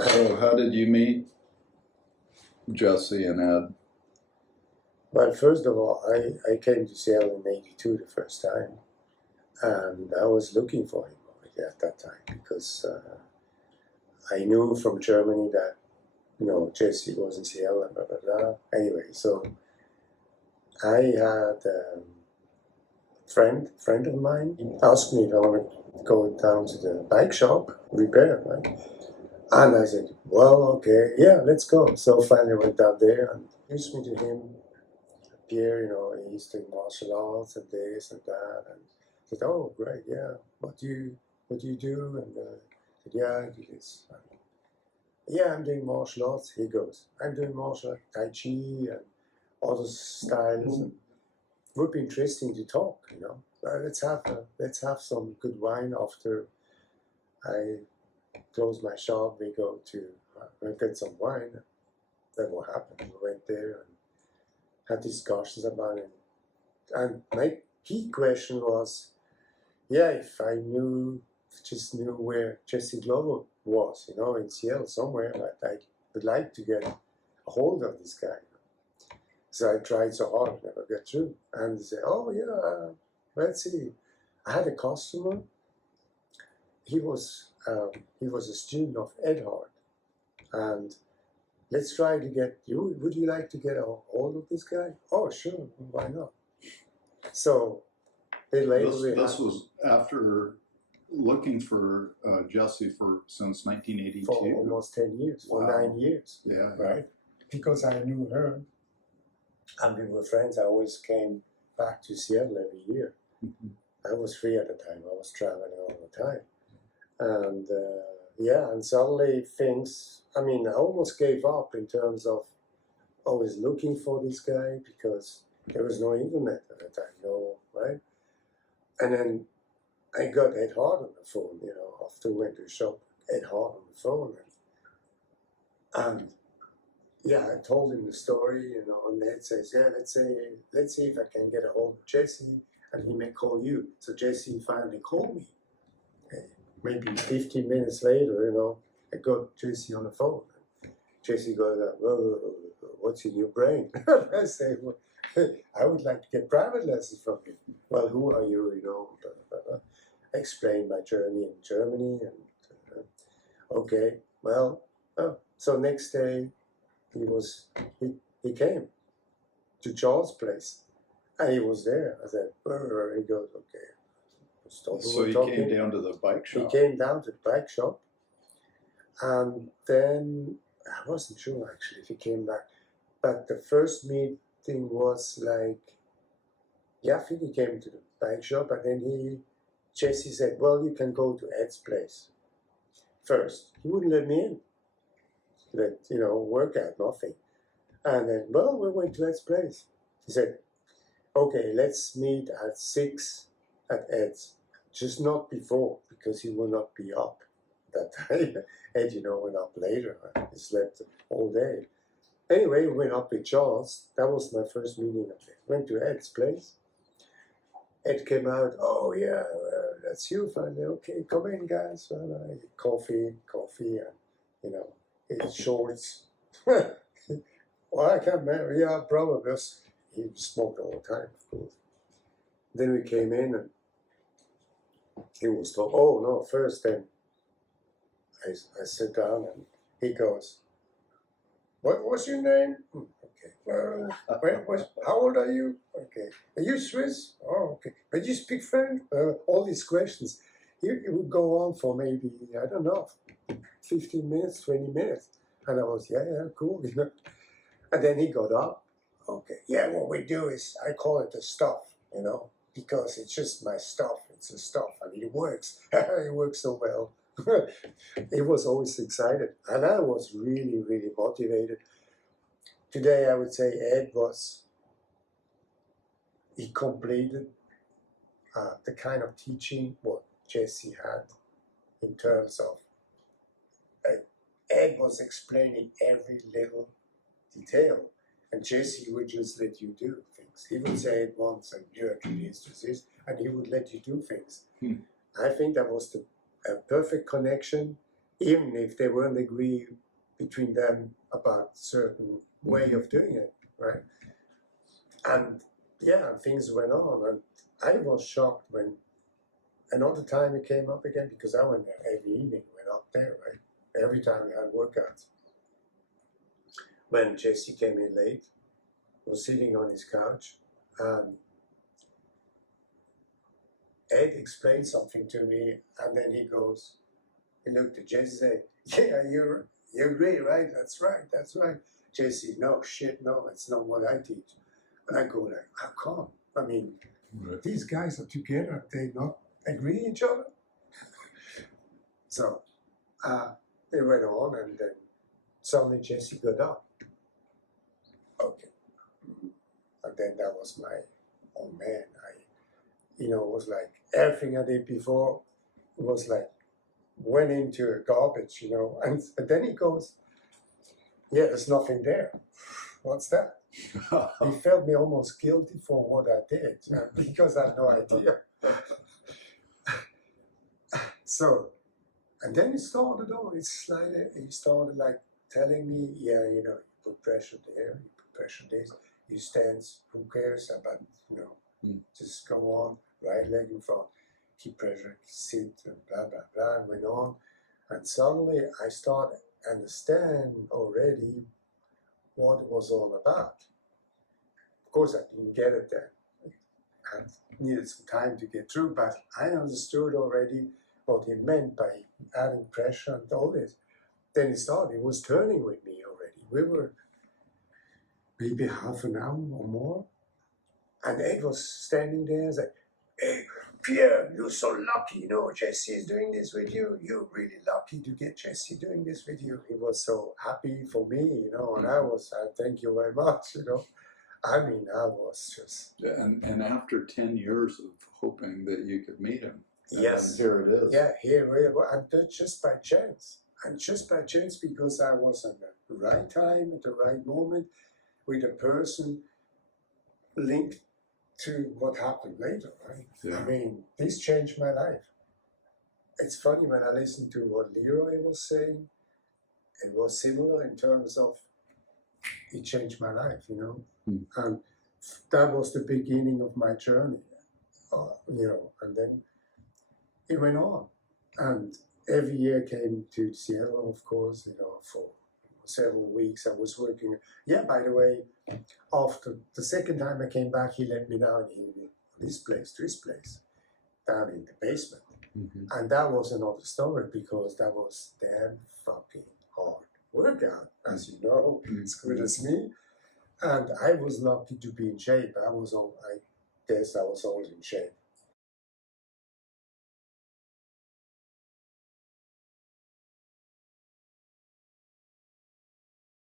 So how did you meet Jesse and Ed? Well, first of all, I came to Seattle in '82 the first time, and I was looking for him already at that time because I knew from Germany that Jesse was in Seattle and blah blah blah. Anyway, so I had a friend of mine asked me if I want to go down to the bike shop, repair, right? And I said, well, okay, yeah, let's go. So finally I went down there and introduced me to him. Pierre, he's doing martial arts and this and that. And I said, oh, great, yeah. What do you do? And I said, yeah, I do this. And, yeah, I'm doing martial arts. He goes, I'm doing martial arts, Tai Chi and other styles. And it would be interesting to talk, let's have some good wine after I close my shop. We go to get some wine. Then what happened? We went there and had discussions about it. And my key question was, if I just knew where Jesse Glover was, in Seattle somewhere, I would like to get a hold of this guy. So I tried so hard, never got through. And they said, oh yeah, let's see. I had a customer. He was a student of Ed Hart, and let's try to get you. Would you like to get a hold of this guy? Oh, sure, why not? So they later. This was after looking for Jesse since 1982. For almost 10 years, for 9 years. Yeah. Right? Because I knew her, and we were friends. I always came back to Seattle every year. Mm-hmm. I was free at the time. I was traveling all the time. And and suddenly things, I almost gave up in terms of always looking for this guy because there was no internet at the time, right? And then I got Ed Hart on the phone, after we went to the shop, Ed Hart on the phone. And I told him the story, and Ed says, let's see if I can get a hold of Jesse and he may call you. So Jesse finally called me. Maybe 15 minutes later, I got Jesse on the phone. Jesse goes, well, what's in your brain? I say, well, I would like to get private lessons from you. Well, who are you, blah, blah, blah. I explained my journey in Germany. And okay, well, so next day he came to Charles' place. And he was there. I said, he goes, okay. So he came down to the bike shop? He came down to the bike shop. And then, I wasn't sure actually if he came back. But the first meeting was like, I think he came to the bike shop. And then Jesse said, well, you can go to Ed's place first. He wouldn't let me in. Work out, nothing. And then, well, we went to Ed's place. He said, okay, let's meet at 6 at Ed's. Just not before, because he will not be up that time. Ed, went up later. He slept all day. Anyway, we went up with Charles. That was my first meeting up there. Went to Ed's place. Ed came out. Oh, yeah, that's you finally. Okay, come in, guys. Coffee, and, his shorts. Well, I can't remember. Yeah, probably. He smoked all the time, of course. Then we came in and he was told, oh no, first then I sit down and he goes, what was your name? Okay. Well, how old are you? Okay. Are you Swiss? Oh, okay. But you speak French? All these questions. It would go on for maybe, I don't know, 15 minutes, 20 minutes. And I was, yeah, cool. And then he got up. Okay. Yeah, what we do is, I call it the stuff, because it's just my stuff. It's a stuff, and it works. It works so well. He was always excited, and I was really, really motivated. Today, I would say Ed he completed the kind of teaching what Jesse had in terms of Ed was explaining every little detail. And Jesse would just let you do things. He would say it once and you actually is to this, and he would let you do things. I think that was a perfect connection. even if they weren't agree between them about certain way of doing it, right? And yeah, things went on, and I was shocked when another time it came up again, because I went there every evening, went up there, right? Every time we had workouts. When Jesse came in late, was sitting on his couch, and Ed explained something to me, and then he looked at Jesse and said, yeah, you agree, right? That's right, that's right. Jesse, no, shit, no, it's not what I teach. And I go like, how come? I mean, Right. these guys are together, they not agree each other? So it went on, and then suddenly Jesse got up. Okay. And then that was my, oh man, it was like everything I did before was like, went into garbage, and then he goes, yeah, there's nothing there. What's that? He felt me almost guilty for what I did, because I had no idea. So, and then he started he started like telling me, yeah, you put pressure there, you put pressure there, you stance, who cares about, just go on, right leg in front, keep pressure, sit, and blah, blah, blah, and went on. And suddenly I started understand already what it was all about. Of course, I didn't get it then. I needed some time to get through, but I understood already what he meant by adding pressure and all this. Then he was turning with me already. We were maybe half an hour or more. And Ed was standing there and said, hey, Pierre, you're so lucky, Jesse is doing this with you. You're really lucky to get Jesse doing this with you. He was so happy for me, and I thank you very much, I mean, I was just... Yeah, and after 10 years of hoping that you could meet him, yes, and here it is. Yeah, here we are, and that's just by chance. And just by chance, because I was at the right time, at the right moment, with a person linked to what happened later, right? Yeah. I mean, this changed my life. It's funny, when I listened to what Leroy was saying, it was similar in terms of it changed my life, and that was the beginning of my journey, and then it went on. And every year came to Seattle, of course, for several weeks. I was working. Yeah, by the way, after the second time I came back, he let me down in this place, down in the basement. Mm-hmm. And that was another story, because that was damn fucking hard workout, as you know, as good as me. And I was lucky to be in shape. I guess I was always in shape.